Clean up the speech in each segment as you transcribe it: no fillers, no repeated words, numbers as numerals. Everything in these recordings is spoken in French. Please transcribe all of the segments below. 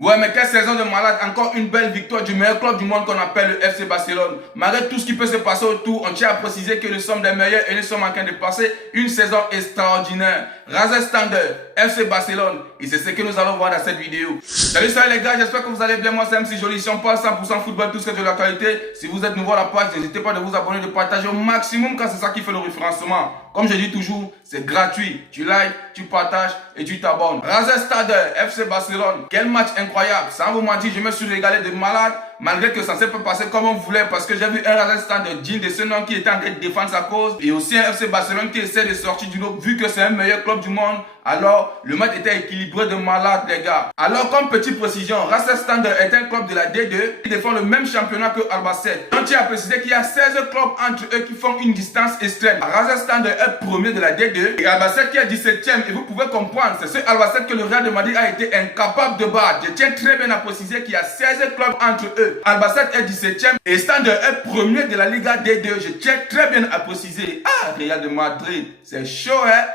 Ouais, mais quelle saison de malade. Encore une belle victoire du meilleur club du monde qu'on appelle le FC Barcelone. Malgré tout ce qui peut se passer autour, on tient à préciser que nous sommes les meilleurs et nous sommes en train de passer une saison extraordinaire. Razer Standard, FC Barcelone. Et c'est ce que nous allons voir dans cette vidéo. Salut les gars, j'espère que vous allez bien. Moi c'est MC Joli. Si on parle 100% football, tout ce qui est de l'actualité. Si vous êtes nouveau à la page, n'hésitez pas de vous abonner, de partager au maximum car c'est ça qui fait le référencement. Comme je dis toujours, c'est gratuit. Tu likes, tu partages et tu t'abonnes. Razer Standard, FC Barcelone. Quel match incroyable. Sans vous mentir, je me suis régalé de malade. Malgré que ça ne s'est pas passé comme on voulait. Parce que j'ai vu un Razer Standard digne de ce nom qui était en train de défendre sa cause. Et aussi un FC Barcelone qui essaie de sortir du lot. Vu que c'est un meilleur club du monde. Alors, le match était équilibré de malade, les gars. Alors, comme petite précision, Razer Standard est un club de la D2 qui défend le même championnat que Albacete. On tient à préciser qu'il y a 16 clubs entre eux qui font une distance extrême. Razer Standard est premier de la D2 et Albacete qui est 17e. Et vous pouvez comprendre, c'est ce Albacete que le Real de Madrid a été incapable de battre. Je tiens très bien à préciser qu'il y a 16 clubs entre eux. Albacete est 17e et Standard est premier de la Liga D2. Je tiens très bien à préciser. Ah, Real de Madrid, c'est chaud, hein?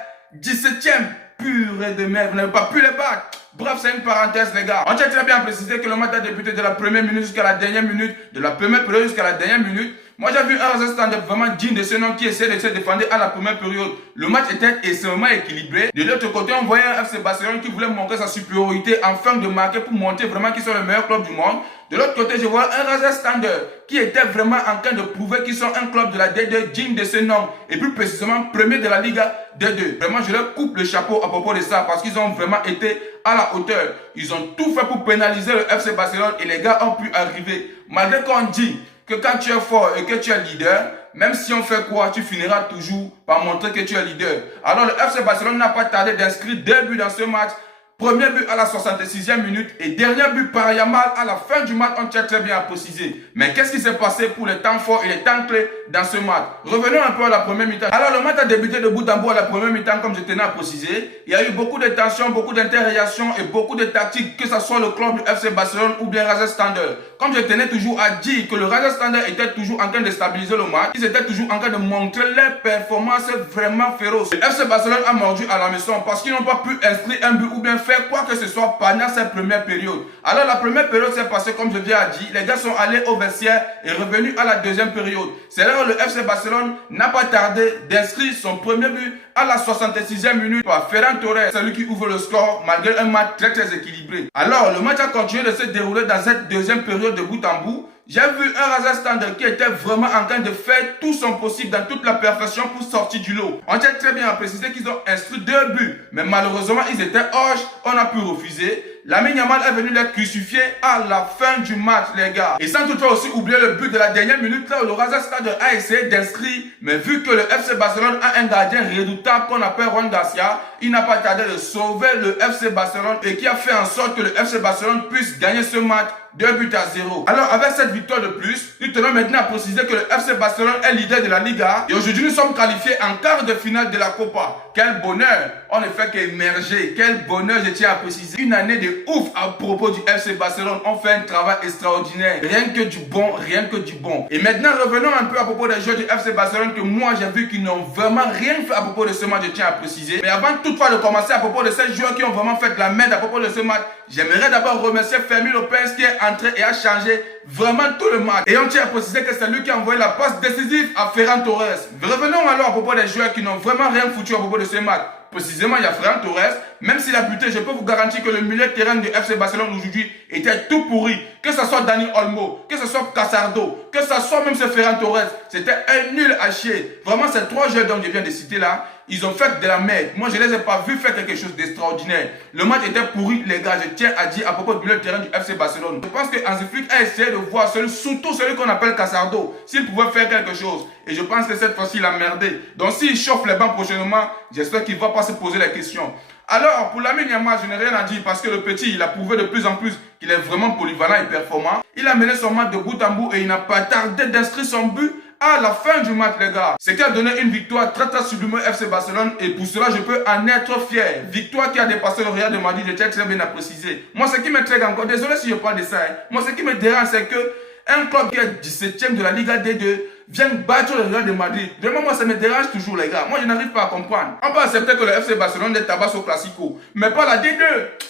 17e. Purée de merde, vous n'avez pas pu les battre. Bref, c'est une parenthèse, les gars. On tient très bien à préciser que le match a débuté de la première minute jusqu'à la dernière minute, de la première période jusqu'à la dernière minute. Moi, j'ai vu un Razer Standard vraiment digne de ce nom qui essaie de se défendre à la première période. Le match était extrêmement équilibré. De l'autre côté, on voyait un FC Barcelone qui voulait montrer sa supériorité afin de marquer pour montrer vraiment qu'ils sont le meilleur club du monde. De l'autre côté, je vois un Razer Standard qui était vraiment en train de prouver qu'ils sont un club de la D2 digne de ce nom. Et plus précisément, premier de la Liga D2. Vraiment, je leur coupe le chapeau à propos de ça parce qu'ils ont vraiment été à la hauteur. Ils ont tout fait pour pénaliser le FC Barcelone et les gars ont pu arriver. Malgré qu'on dit que quand tu es fort et que tu es leader, même si on fait quoi, tu finiras toujours par montrer que tu es leader. Alors le FC Barcelone n'a pas tardé d'inscrire 2 buts dans ce match. Premier but à la 66e minute et dernier but par Yamal à la fin du match, on tient très bien à préciser. Mais qu'est-ce qui s'est passé pour les temps forts et les temps clés dans ce match? Revenons un peu à la première mi-temps. Alors le match a débuté de bout en bout à la première mi-temps comme je tenais à préciser. Il y a eu beaucoup de tensions, beaucoup d'interréactions et beaucoup de tactiques, que ce soit le club du FC Barcelone ou bien Razer Standard. Comme je tenais toujours à dire que le Razer Standard était toujours en train de stabiliser le match, ils étaient toujours en train de montrer leurs performances vraiment féroces. Le FC Barcelone a mordu à la maison parce qu'ils n'ont pas pu inscrire un but ou bien faire quoi que ce soit pendant cette première période. Alors la première période s'est passée comme je viens à dire. Les gars sont allés au vestiaire et revenus à la deuxième période. C'est là où le FC Barcelone n'a pas tardé d'inscrire son premier but à la 66e minute par Ferran Torres. C'est lui qui ouvre le score malgré un match très équilibré. Alors le match a continué de se dérouler dans cette deuxième période de bout en bout. J'ai vu un Razer Standard qui était vraiment en train de faire tout son possible dans toute la perfection pour sortir du lot. On tient très bien à préciser qu'ils ont inscrit 2 buts. Mais malheureusement, ils étaient hors. On a pu refuser. Lamine Yamal est venu les crucifier à la fin du match, les gars. Et sans toutefois aussi oublier le but de la dernière minute, là où le Razer Standard a essayé d'inscrire. Mais vu que le FC Barcelone a un gardien redoutable qu'on appelle Juan Garcia, il n'a pas tardé de sauver le FC Barcelone et qui a fait en sorte que le FC Barcelone puisse gagner ce match 2-0. Alors avec cette victoire de plus, nous tenons maintenant à préciser que le FC Barcelone est leader de la Liga et aujourd'hui nous sommes qualifiés en quart de finale de la Copa. Quel bonheur! On ne fait qu'émerger. Quel bonheur, je tiens à préciser. Une année de ouf à propos du FC Barcelone. On fait un travail extraordinaire. Rien que du bon, rien que du bon. Et maintenant revenons un peu à propos des joueurs du FC Barcelone que moi j'ai vu qu'ils n'ont vraiment rien fait à propos de ce match, je tiens à préciser. Mais avant toutefois de commencer à propos de ces joueurs qui ont vraiment fait de la merde à propos de ce match, j'aimerais d'abord remercier Fermin Lopez qui est entré et a changé vraiment tout le match. Et on tient à préciser que c'est lui qui a envoyé la passe décisive à Ferran Torres. Revenons alors à propos des joueurs qui n'ont vraiment rien foutu à propos de ce match. Précisément, il y a Ferran Torres. Même s'il a buté, je peux vous garantir que le milieu de terrain du FC Barcelone aujourd'hui était tout pourri. Que ce soit Dani Olmo, que ce soit Casardo, que ce soit même ce Ferran Torres, c'était un nul à chier. Vraiment, ces 3 joueurs dont je viens de citer là, ils ont fait de la merde. Moi, je ne les ai pas vus faire quelque chose d'extraordinaire. Le match était pourri, les gars. Je tiens à dire à propos du milieu de terrain du FC Barcelone. Je pense que Hansi Flick a essayé de voir surtout celui qu'on appelle Casardo, s'il pouvait faire quelque chose. Et je pense que cette fois-ci, il a merdé. Donc, s'il chauffe les bancs prochainement, j'espère qu'il ne va pas se poser la question. Alors, pour Lamine Yamal, je n'ai rien à dire parce que le petit, il a prouvé de plus en plus qu'il est vraiment polyvalent et performant. Il a mené son match de bout en bout et il n'a pas tardé d'inscrire son but à la fin du match, les gars. Ce qui a donné une victoire très sublime au FC Barcelone et pour cela, je peux en être fier. Victoire qui a dépassé le Real de Madrid, je tiens très bien à préciser. Moi, ce qui m'intrigue encore, désolé si je parle de ça, moi, ce qui me dérange, c'est que un club qui est 17e de la Liga D2 viennent battre le Real de Madrid. Vraiment, moi, ça me dérange toujours, les gars. Moi, je n'arrive pas à comprendre. On peut accepter que le FC Barcelone les tabasse au Classico, mais pas la D2.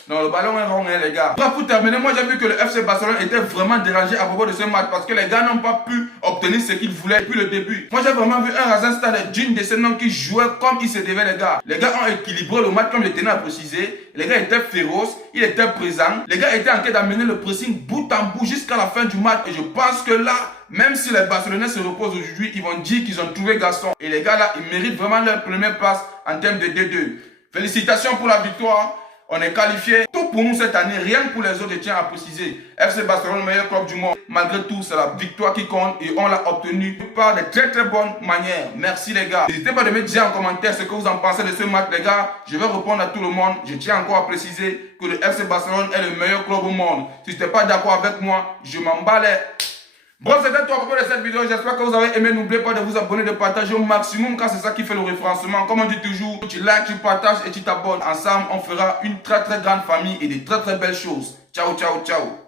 Non, le ballon est rond, hein, les gars. Pour terminer, moi, j'ai vu que le FC Barcelone était vraiment dérangé à propos de ce match parce que les gars n'ont pas pu obtenir ce qu'ils voulaient depuis le début. Moi, j'ai vraiment vu un Racing Stade d'une de ces noms qui jouait comme il se devait, les gars. Les gars ont équilibré le match comme je tenais à préciser. Les gars étaient féroces, ils étaient présents. Les gars étaient en train d'amener le pressing bout en bout jusqu'à la fin du match. Et je pense que là, même si les Barcelonais se reposent aujourd'hui, ils vont dire qu'ils ont trouvé garçon. Et les gars là, ils méritent vraiment leur première place en termes de D2. Félicitations pour la victoire. On est qualifié. Tout pour nous cette année, rien que pour les autres, je tiens à préciser. FC Barcelone, le meilleur club du monde. Malgré tout, c'est la victoire qui compte et on l'a obtenue par de très très bonnes manières. Merci les gars. N'hésitez pas à me dire en commentaire ce que vous en pensez de ce match les gars. Je vais répondre à tout le monde. Je tiens encore à préciser que le FC Barcelone est le meilleur club au monde. Si tu n'es pas d'accord avec moi, je m'en bats les... Bon, c'était tout à propos de cette vidéo. J'espère que vous avez aimé. N'oubliez pas de vous abonner, de partager au maximum car c'est ça qui fait le référencement. Comme on dit toujours, tu likes, tu partages et tu t'abonnes. Ensemble, on fera une très très grande famille et de très très belles choses. Ciao, ciao, ciao.